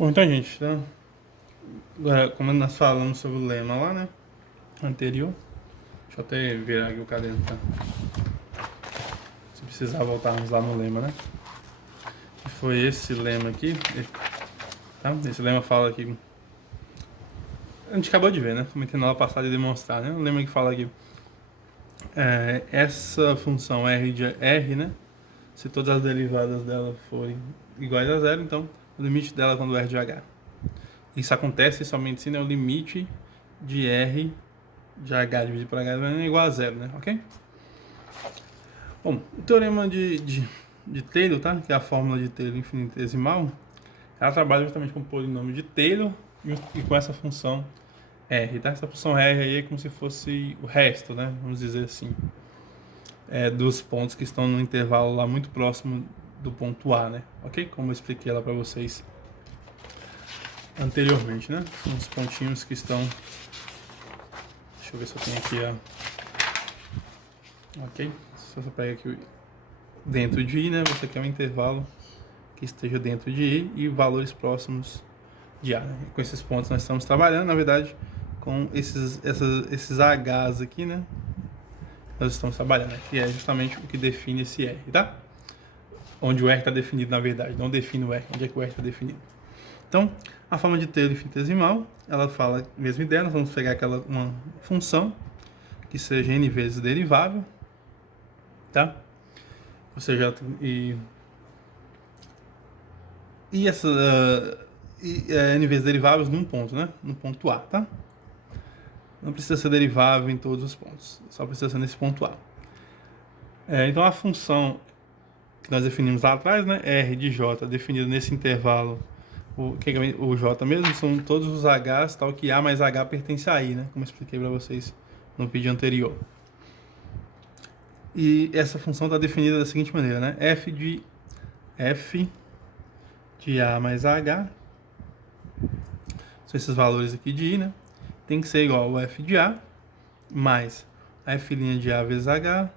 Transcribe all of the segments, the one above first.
Bom, então, gente, tá? Agora, como nós falamos sobre o lema lá, né? Anterior. Deixa eu até virar aqui o caderno, tá? Se precisar voltarmos lá no lema, né? Que foi esse lema aqui, tá? Esse lema fala aqui. A gente acabou de ver, né? Comentei na aula passada e demonstrar, né? O lema que fala aqui. Essa função R de R, né? Se todas as derivadas dela forem iguais a zero, então o limite dela quando R de H. Isso acontece somente se, né, o limite de R de H dividido por H é igual a zero, né? Ok? Bom, o teorema de Taylor, tá? Que é a fórmula de Taylor infinitesimal, ela trabalha justamente com o polinômio de Taylor e com essa função R, tá? Essa função R aí é como se fosse o resto, né? Vamos dizer assim, dos pontos que estão no intervalo lá muito próximo do ponto A, né? Ok? Como eu expliquei lá para vocês anteriormente, né? São os pontinhos que estão... Deixa eu ver se eu tenho aqui ok? Se você pega aqui dentro de I, né? Você quer um intervalo que esteja dentro de I e valores próximos de A, né? Com esses pontos nós estamos trabalhando, na verdade, com esses Hs aqui, né? Nós estamos trabalhando, que é justamente o que define esse R, tá? Onde o R está definido, na verdade, não define o R, onde é que o R está definido. Então, a forma de Taylor infinitesimal, ela fala a mesma ideia, nós vamos pegar uma função que seja n vezes derivável, tá? Ou seja, n vezes deriváveis num ponto, né? No ponto A, tá? Não precisa ser derivável em todos os pontos, só precisa ser nesse ponto A. Então a função que nós definimos lá atrás, né? R de J, definida nesse intervalo, o J mesmo, são todos os H's, tal que A mais H pertence a I, né? Como eu expliquei para vocês no vídeo anterior. E essa função está definida da seguinte maneira, né? F de A mais H, são esses valores aqui de I, né? Tem que ser igual ao F de A mais a F' de A vezes H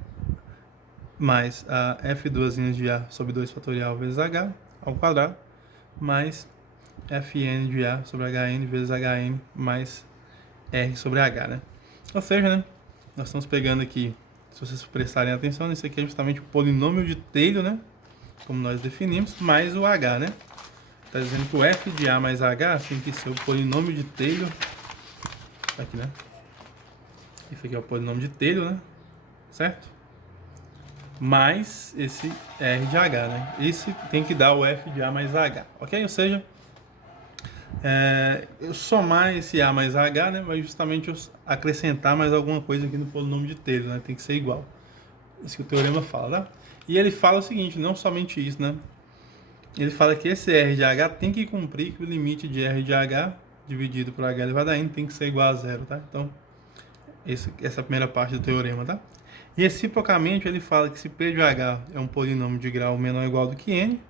mais a F duas linhas de A sobre 2 fatorial vezes H ao quadrado mais Fn de A sobre Hn vezes Hn mais R sobre H, né? Ou seja, né? Nós estamos pegando aqui, se vocês prestarem atenção, isso aqui é justamente o polinômio de Taylor, né? Como nós definimos, mais o H, né? Está dizendo que o F de A mais H tem que ser o polinômio de Taylor. Aqui, né? Esse aqui é o polinômio de Taylor, né? Certo? Mais esse R de H, né? Esse tem que dar o F de A mais H, ok? Ou seja, eu somar esse A mais H, né? Vai justamente eu acrescentar mais alguma coisa aqui no polinômio de Taylor, né? Tem que ser igual. Isso que o teorema fala, tá? E ele fala o seguinte, não somente isso, né? Ele fala que esse R de H tem que cumprir que o limite de R de H dividido por H elevado a N tem que ser igual a zero, tá? Então, essa é a primeira parte do teorema, tá? E reciprocamente ele fala que se P de H é um polinômio de grau menor ou igual do que N,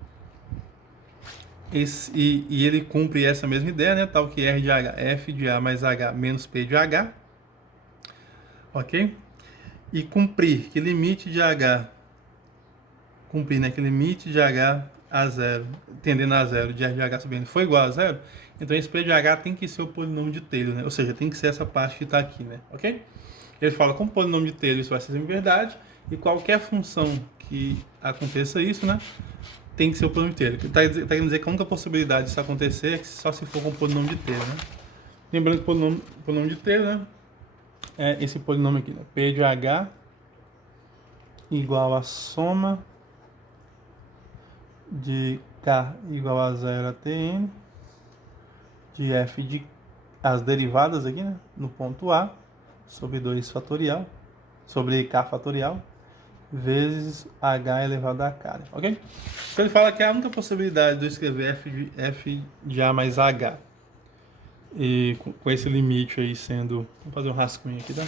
e ele cumpre essa mesma ideia, né? Tal que R de H, F de A mais H menos P de H, ok? E cumprir que limite de H, né? Que limite de H a zero, tendendo a zero, de R de H subindo, foi igual a zero, então esse P de H tem que ser o polinômio de Taylor, né? Ou seja, tem que ser essa parte que está aqui, né? Ok? Ele fala com o polinômio de Taylor isso vai ser sempre verdade, e qualquer função que aconteça isso, né? Tem que ser o polinômio de Taylor. Está querendo dizer que a única possibilidade disso acontecer é que só se for com o polinômio de Taylor, né? Lembrando que o polinômio de Taylor, né? É esse polinômio aqui, né? P de H igual a soma de K igual a zero até N de F de as derivadas aqui, né? No ponto A sobre 2 fatorial sobre K fatorial vezes H elevado a K, ok? Então ele fala que a única possibilidade de eu escrever F de A mais H e com esse limite aí sendo... Vamos fazer um rascunho aqui, tá?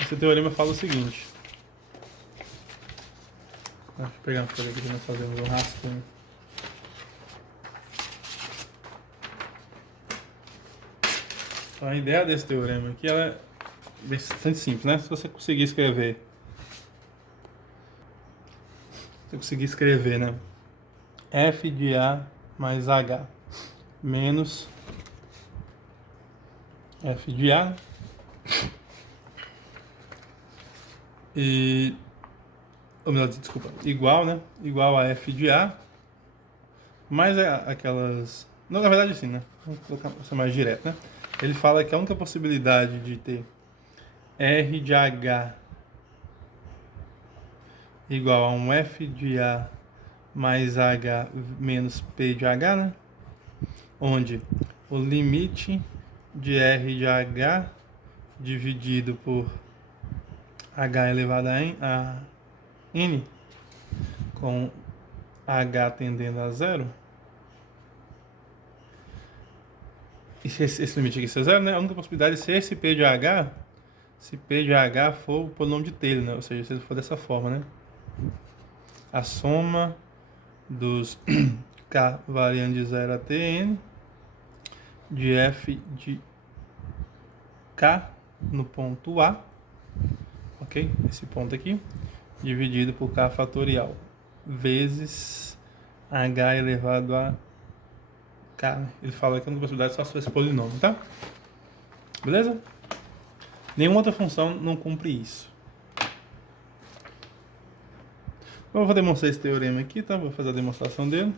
Esse teorema fala o seguinte. Deixa eu pegar uma folha aqui para nós fazermos um rascunho. Então, a ideia desse teorema aqui ela é bastante simples, né? Se você conseguir escrever... Se eu conseguir escrever, né? F de A mais H menos f de A e, ou melhor, desculpa, igual, né? Igual a f de A mais aquelas... Não, na verdade sim, né? Vamos colocar isso mais direto, né? Ele fala que a única possibilidade de ter R de H igual a um F de A mais H menos P de H, né? Onde o limite de R de H dividido por H elevado a N, com H tendendo a zero. Esse limite aqui ser zero, né? A única possibilidade é ser esse P de H, se P de H for o polinômio de Taylor, né? Ou seja, se ele for dessa forma, né? A soma dos K variando de 0 até N de F de K no ponto A, ok? Esse ponto aqui, dividido por K fatorial, vezes H elevado a K. Ele fala que a única possibilidade é só se for esse polinômio, tá? Beleza? Nenhuma outra função não cumpre isso. Eu vou demonstrar esse teorema aqui, tá? Vou fazer a demonstração dele.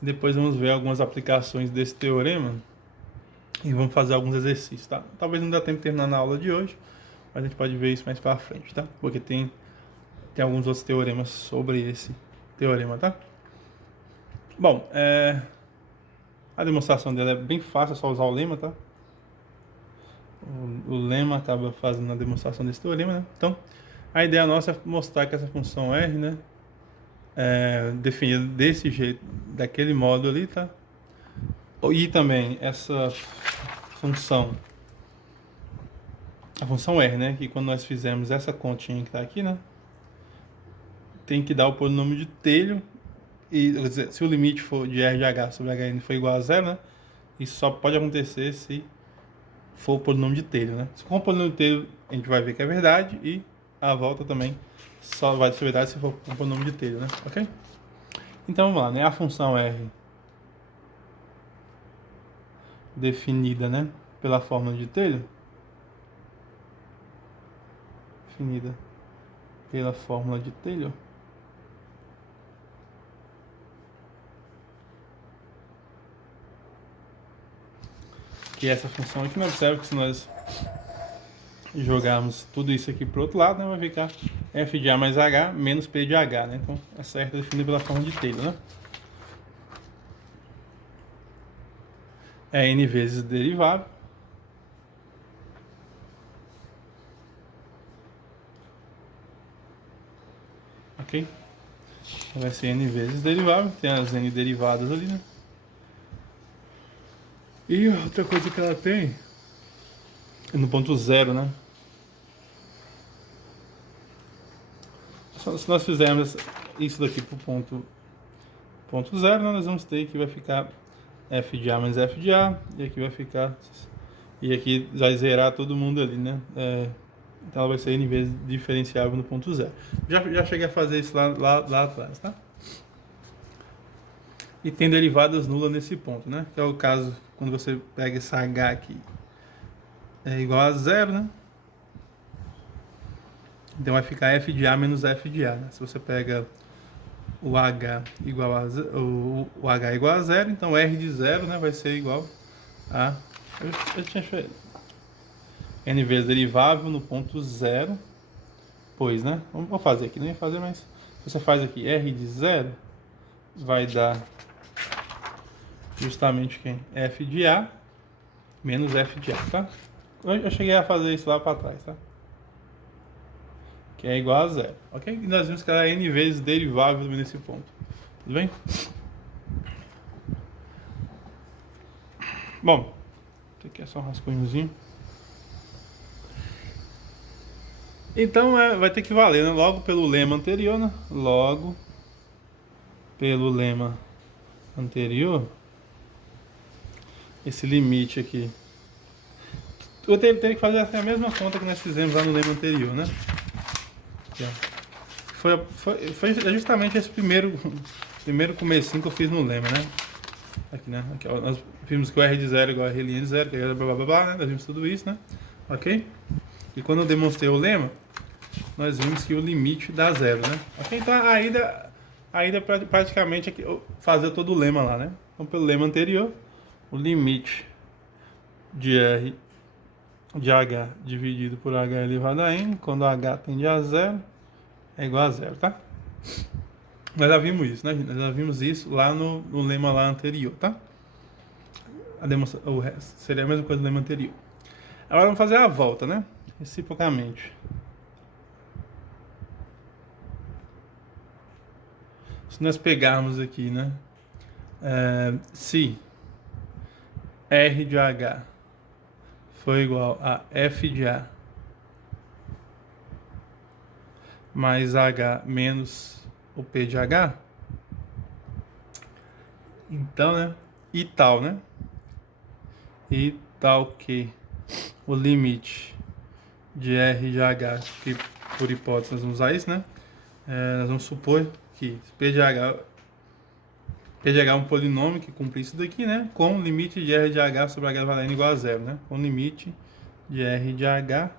Depois vamos ver algumas aplicações desse teorema e vamos fazer alguns exercícios, tá? Talvez não dê tempo de terminar na aula de hoje, mas a gente pode ver isso mais pra frente, tá? Porque tem alguns outros teoremas sobre esse teorema, tá? Bom, a demonstração dela é bem fácil, é só usar o lema, tá? O lema acaba fazendo a demonstração desse teorema, né? Então, a ideia nossa é mostrar que essa função R, né, é definida desse jeito, daquele modo ali, tá? E também essa função, a função R, né, que quando nós fizermos essa continha que está aqui, né, tem que dar o polinômio de Taylor, e quer dizer, se o limite for de R de H sobre Hn for igual a zero, né, isso só pode acontecer se for o polinômio de Taylor, né? Se for o polinômio de Taylor, a gente vai ver que é verdade, e a volta também só vai ser verdade se for o polinômio de Taylor, né? Ok? Então vamos lá, né? A função R definida, né, pela fórmula de Taylor, definida pela fórmula de Taylor, que é essa função aqui, nós observa que se nós jogarmos tudo isso aqui para o outro lado, né, vai ficar f de A mais H menos P de H, né? Então, essa é definida pela fórmula de Taylor, né? É N vezes derivado. Ok? Então, vai ser N vezes derivado. Tem as N derivadas ali, né? E outra coisa que ela tem é no ponto zero, né? Se nós fizermos isso daqui para o ponto zero, né, nós vamos ter que vai ficar f de A mais f de A, e aqui vai ficar, e aqui vai zerar todo mundo ali, né? Então ela vai ser n vezes diferenciável no ponto zero. Já cheguei a fazer isso lá atrás, tá? E tem derivadas nulas nesse ponto, né? Que é o caso quando você pega essa h aqui é igual a zero, né? Então vai ficar f de A menos f de A, né? Se você pega o h igual a o h igual a zero, então r de zero, né, vai ser igual a eu tinha feito n vezes derivável no ponto zero, pois, né? Vamos fazer aqui, não ia fazer, mas você faz aqui r de zero vai dar justamente quem? F de A menos f de A, tá? Eu cheguei a fazer isso lá para trás, tá? Que é igual a zero, ok? E nós vimos que era n vezes derivável nesse ponto. Tudo bem? Bom, isso aqui é só um rascunhozinho. Então vai ter que valer, né? Logo pelo lema anterior, né? Logo pelo lema anterior, esse limite aqui. Eu tenho que fazer a mesma conta que nós fizemos lá no lema anterior, né? Aqui, foi justamente esse primeiro comecinho que eu fiz no lema, né? Aqui, né? Aqui, ó, nós vimos que o R de 0 é igual a R' de 0, que é blá blá blá blá, né? Nós vimos tudo isso, né? Ok? E quando eu demonstrei o lema, nós vimos que o limite dá zero, né? Ok? Então a ida praticamente é fazer todo o lema lá, né? Então pelo lema anterior, o limite de R de H dividido por H elevado a N, quando H tende a zero, é igual a zero, tá? Nós já vimos isso, né? Nós já vimos isso lá no lema lá anterior, tá? O resto seria a mesma coisa do lema anterior. Agora vamos fazer a volta, né? Reciprocamente. Se nós pegarmos aqui, né? Se R de H foi igual a F de A mais H menos o P de H, então, né? E tal, né? E tal que o limite de R de H, que por hipótese nós vamos usar isso, né? Nós vamos supor que P de H é um polinômio que cumpre isso daqui, né? Com o limite de R de H sobre H elevado a N igual a zero, né? Com o limite de R de H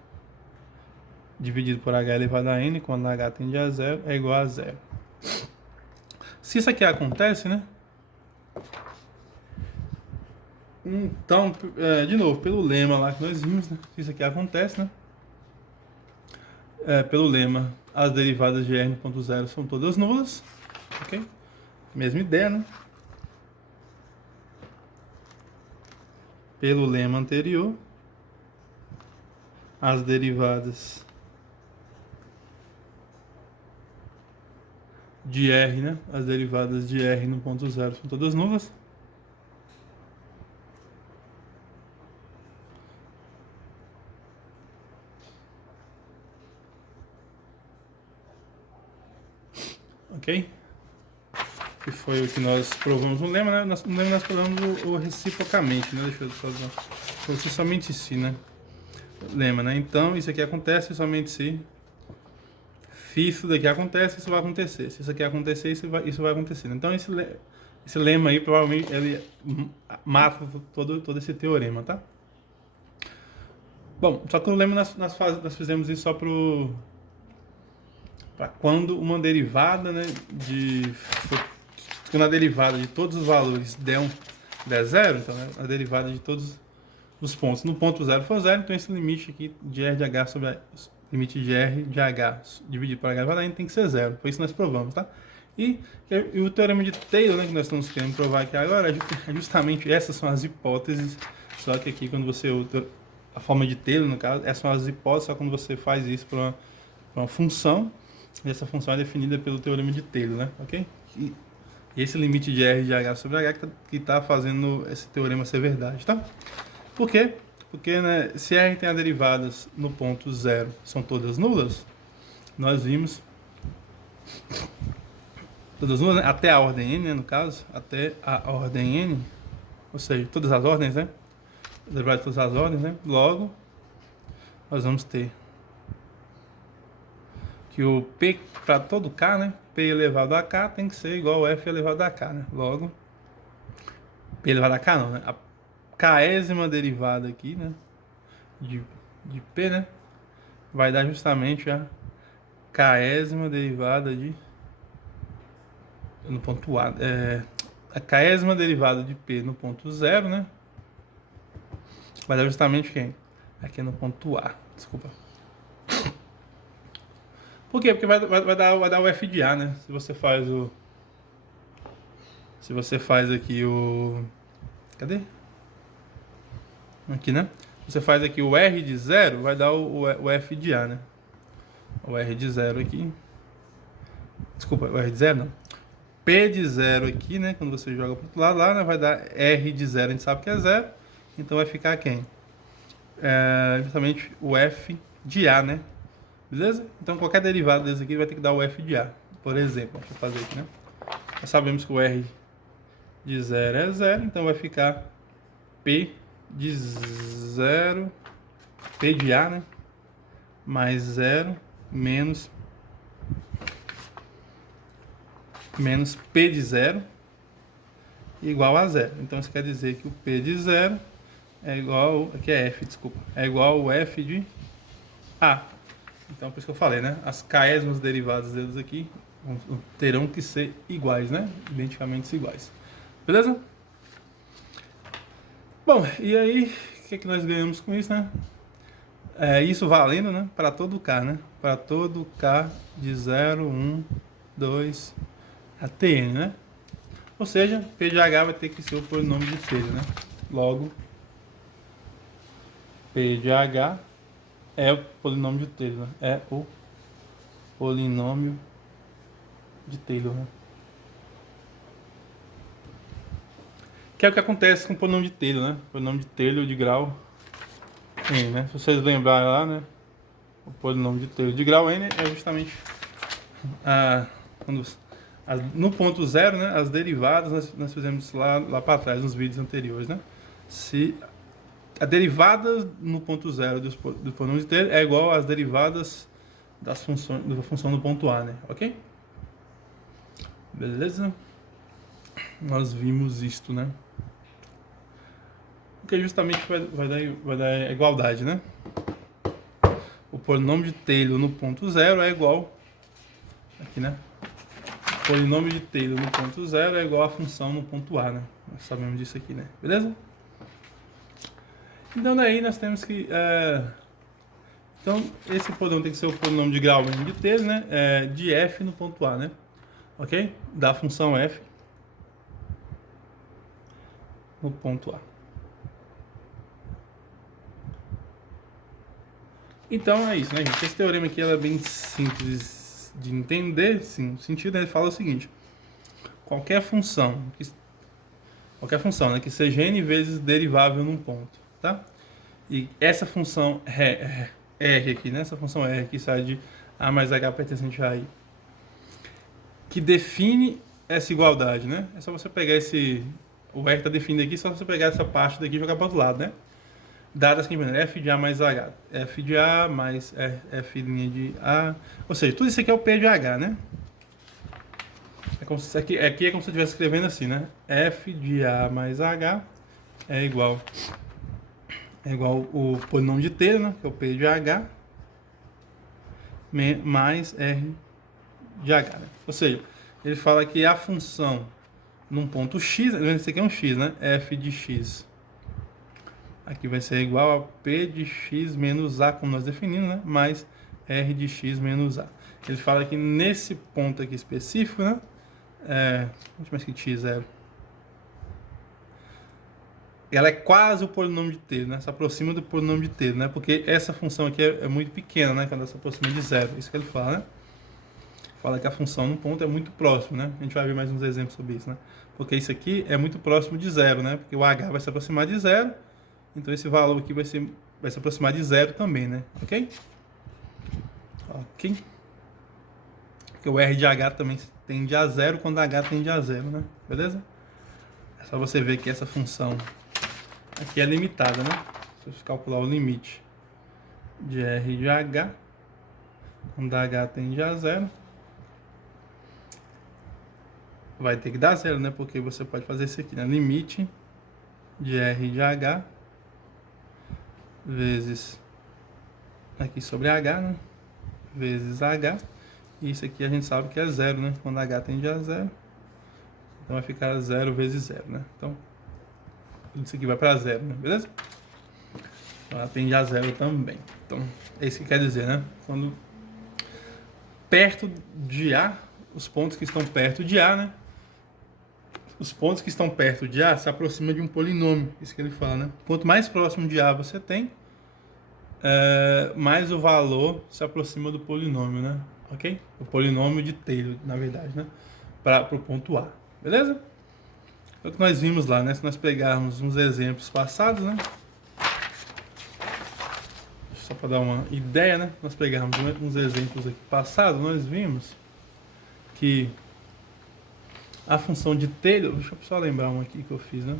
dividido por H elevado a N, quando H tende a zero, é igual a zero. Se isso aqui acontece, né? Então, de novo, pelo lema lá que nós vimos, né? Se isso aqui acontece, né? Pelo lema, as derivadas de R no ponto zero são todas nulas, ok? Mesma ideia, né? Pelo lema anterior, as derivadas de R, né? As derivadas de R no ponto zero são todas nulas. Ok? Que foi o que nós provamos no lema, né? No lema nós provamos o reciprocamente, né? Deixa eu fazer. Fosse somente se, né? Lema, né? Então, isso aqui acontece somente se isso daqui acontece, isso vai acontecer. Se isso aqui acontecer, isso vai acontecer. Então, esse lema aí, provavelmente, ele mata todo esse teorema, tá? Bom, só que o lema nós fizemos isso só para quando uma derivada, né, quando a derivada de todos os valores der zero, então, né, a derivada de todos os pontos no ponto zero for zero, então esse limite aqui de R de H sobre limite de R de H dividido por H elevado a N tem que ser zero. Foi isso que nós provamos, tá? E o teorema de Taylor, né, que nós estamos querendo provar aqui agora, é justamente essas são as hipóteses, só que aqui quando você a forma de Taylor, no caso, essas são as hipóteses, só quando você faz isso para uma função, e essa função é definida pelo teorema de Taylor, né? Ok? E esse limite de R de H sobre H que tá fazendo esse teorema ser verdade, tá? Por quê? Porque, né, se R tem as derivadas no ponto zero são todas nulas, nós vimos todas nulas, né? Até a ordem n, né, no caso, até a ordem n, ou seja, todas as ordens, né? Derivadas de todas as ordens, né? Logo, nós vamos ter que o P para todo K, né? P elevado a K tem que ser igual a F elevado a K, né? Logo, P elevado a K não, né? A késima derivada aqui, né? De P, né? Vai dar justamente a késima derivada no ponto A. A késima derivada de P no ponto zero, né? Vai dar justamente quem? Aqui no ponto A. Desculpa. Por quê? Porque vai dar o F de A, né? Se você faz aqui o... Cadê? Aqui, né? Você faz aqui o R de zero, vai dar o F de A, né? O R de zero aqui. Desculpa, o R de zero não. P de zero aqui, né? Quando você joga pro outro lado lá, né? Vai dar R de zero, a gente sabe que é zero. Então vai ficar quem? Justamente o F de A, né? Beleza? Então qualquer derivada desse aqui vai ter que dar o F de A. Por exemplo, deixa eu fazer aqui, né? Nós sabemos que o R de zero é zero, então vai ficar P de zero, P de A, né? Mais zero menos P de zero igual a zero. Então isso quer dizer que o P de zero é igual, aqui é F, desculpa, é igual ao F de A. Então por isso que eu falei, né? As k's derivadas deles aqui terão que ser iguais, né? Identicamente iguais. Beleza? Bom, e aí, o que é que nós ganhamos com isso, né? Isso valendo, né? Para todo K, né? Para todo K de 0, 1, 2 até N, né? Ou seja, P de H vai ter que ser o polinômio de telha, né? Logo, P de H é o polinômio de Taylor, né? É o polinômio de Taylor, né? Que é o que acontece com o polinômio de Taylor, né? Polinômio de Taylor de grau n, né? Se vocês lembrarem lá, né? O polinômio de Taylor de grau n é justamente quando no ponto zero, né? As derivadas, nós fizemos isso lá para trás, nos vídeos anteriores, né? Se a derivada no ponto zero do polinômio de Taylor é igual às derivadas das funções, da função do ponto A, né? Ok? Beleza? Nós vimos isto, né? Que justamente vai dar a igualdade, né? O polinômio de Taylor no ponto zero é igual aqui, né? O polinômio de Taylor no ponto zero é igual à função no ponto A, né? Nós sabemos disso aqui, né? Beleza? Então daí nós temos que então esse polinômio tem que ser o polinômio de grau n de Taylor, né? De f no ponto A, né? Ok? Da função f no ponto A. Então é isso, né, gente? Esse teorema aqui é bem simples de entender, sim. O sentido ele fala o seguinte: qualquer função, né, que seja n vezes derivável num ponto, tá? E essa função R aqui, né? Essa função R que sai de A mais H pertencente a I, que define essa igualdade, né? É só você pegar o R que está definido aqui, só você pegar essa parte daqui e jogar para o outro lado, né? Dadas que f de A mais H, f de A mais f' de A, ou seja, tudo isso aqui é o P de H, né? Aqui é como se eu estivesse escrevendo assim, né? F de A mais H é igual o polinômio de T, né? Que é o P de H mais R de H, né? Ou seja, ele fala que a função num ponto x, esse aqui é um x, né? F de x aqui vai ser igual a P de x menos A, como nós definimos, né? Mais R de x menos A. Ele fala que nesse ponto aqui específico, né? Onde mais que x0? Ela é quase o polinômio de T, né? Se aproxima do polinômio de T, né? Porque essa função aqui é muito pequena, né? Quando ela se aproxima de zero. Isso que ele fala, né? Fala que a função num ponto é muito próximo, né? A gente vai ver mais uns exemplos sobre isso, né? Porque isso aqui é muito próximo de zero, né? Porque o H vai se aproximar de zero. Então esse valor aqui vai se aproximar de zero também, né? Ok? Ok. Porque o R de H também tende a zero quando H tende a zero, né? Beleza? É só você ver que essa função aqui é limitada, né? Se você calcular o limite de R de H, quando H tende a zero, vai ter que dar zero, né? Porque você pode fazer isso aqui, né? Limite de R de H vezes aqui sobre H, né? Vezes H. E isso aqui a gente sabe que é zero, né? Quando H tende a zero. Então vai ficar zero vezes zero, né? Então, isso aqui vai para zero, né? Beleza? Então ela tende a zero também. Então, é isso que quer dizer, né? Quando perto de A, os pontos que estão perto de A, né? Os pontos que estão perto de A se aproximam de um polinômio. Isso que ele fala, né? Quanto mais próximo de A você tem, mais o valor se aproxima do polinômio, né? Ok? O polinômio de Taylor, na verdade, né? Para o ponto A. Beleza? É o que nós vimos lá, né? Se nós pegarmos uns exemplos passados, né? Só para dar uma ideia, né? Nós pegarmos uns exemplos aqui passados, nós vimos que a função de Taylor... Deixa eu só lembrar uma aqui que eu fiz, né?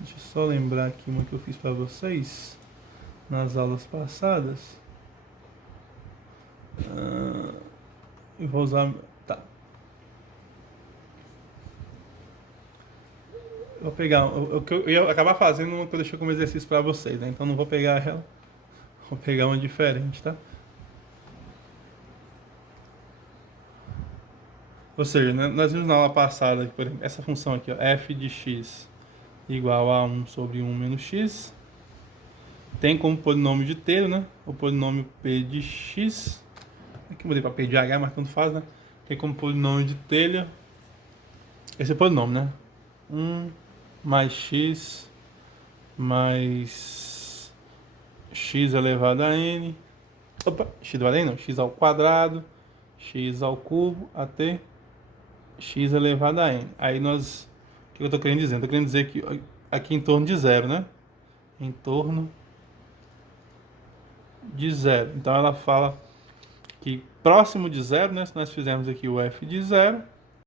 Deixa eu só lembrar aqui uma que eu fiz para vocês nas aulas passadas. Eu vou usar... Tá. Eu vou pegar, eu ia acabar fazendo uma que eu deixei como exercício para vocês, né? Então não vou pegar ela, vou pegar uma diferente, tá? Ou seja, né, nós vimos na aula passada, por exemplo, essa função aqui, ó, f de x igual a 1 sobre 1 menos x, tem como polinômio de Taylor, né? O polinômio p de x, aqui eu mudei para p de h, mas tanto faz, né? Tem como polinômio de Taylor, esse é o polinômio, né? 1 mais x mais x elevado a n, opa, x elevado a n não, x ao quadrado, x ao cubo, até x elevado a n. Aí nós, o que eu estou querendo dizer? Estou querendo dizer que aqui em torno de zero, né? Em torno de zero. Então ela fala que próximo de zero, né? Se nós fizermos aqui o f de zero,